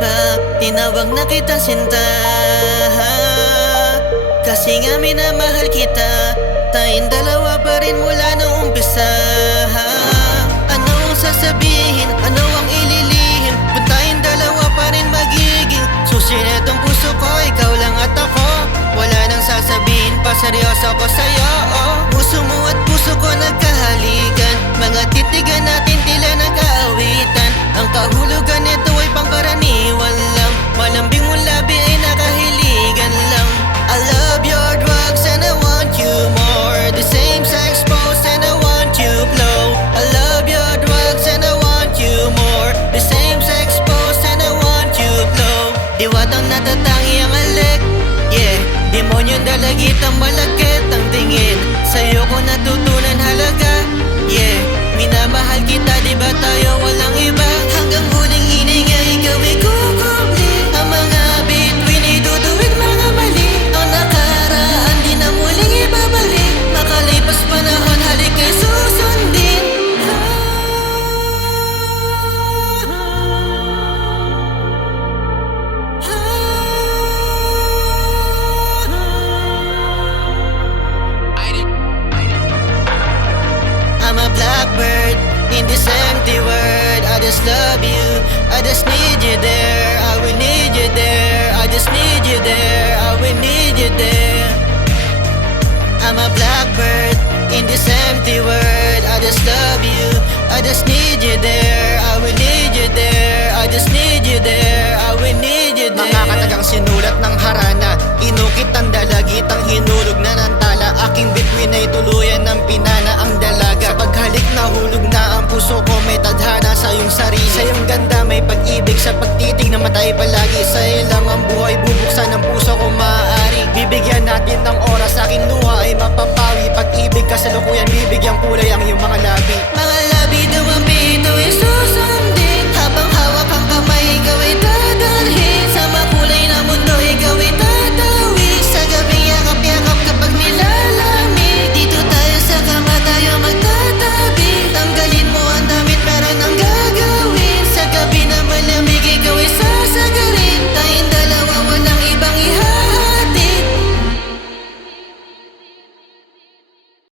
iba, tinawag na kita sinta. Kasi nga minamahal kita, tayong dalawa pa rin mula nung umpisa. Ano ang sasabihin, ano ang ililihim, kung tayong dalawa pa rin magiging susi netong puso ko, ikaw lang at ako. Wala nang sasabihin pa, seryoso ko sa'yo. Puso mo at puso ko nagkahalikan, mga titigan natin tila nag-aawitan. Ang kahulugan nito ay pangkaraniwan lang, malambing mong labi ay nakahiligan lang. I love your drugs and I want you more, the same sex pose and I want you blow. I love your drugs and I want you more, the same sex pose and I want you blow. Diwatang natatangi ang alik, yeah. Demonyong dalagit ang malagkit ang tingin, sa'yo ko natutunan halaga, yeah. Minamahal kita, di ba tayo walang iba? Hanggang huling hininga ikaw ay kukumli, ang mga bituin ay duduwid mga mali. Ang nakaraan di na muling ibabalik, makalipas panahon halik ay susundin. I'm a blackbird in this empty world. I just love you, I just need you there. I will need you there, I just need you there. I will need you there. I'm a blackbird in this empty world. I just love you, I just need you there. I will need you there, I just need you there. I will need you there. Mga katagang sinulat ng harana, inukit ang dalagit, ang hinulog na ng tala. Aking bituin ay tuluyan ng pinana ang dalaga. Sa paghalik nahulog na ang puso ko, may tadhana sa iyong sarili. Sa iyong ganda may pag-ibig, sa pagtitig na matay palagi. Sa iyo lang ang buhay, bubuksan ang puso ko maaari. Bibigyan natin ng oras, aking luha ay mapapawi. Pag-ibig kasalukuyan, bibigyan kulay ang iyong mga labi. Mga labi daw ang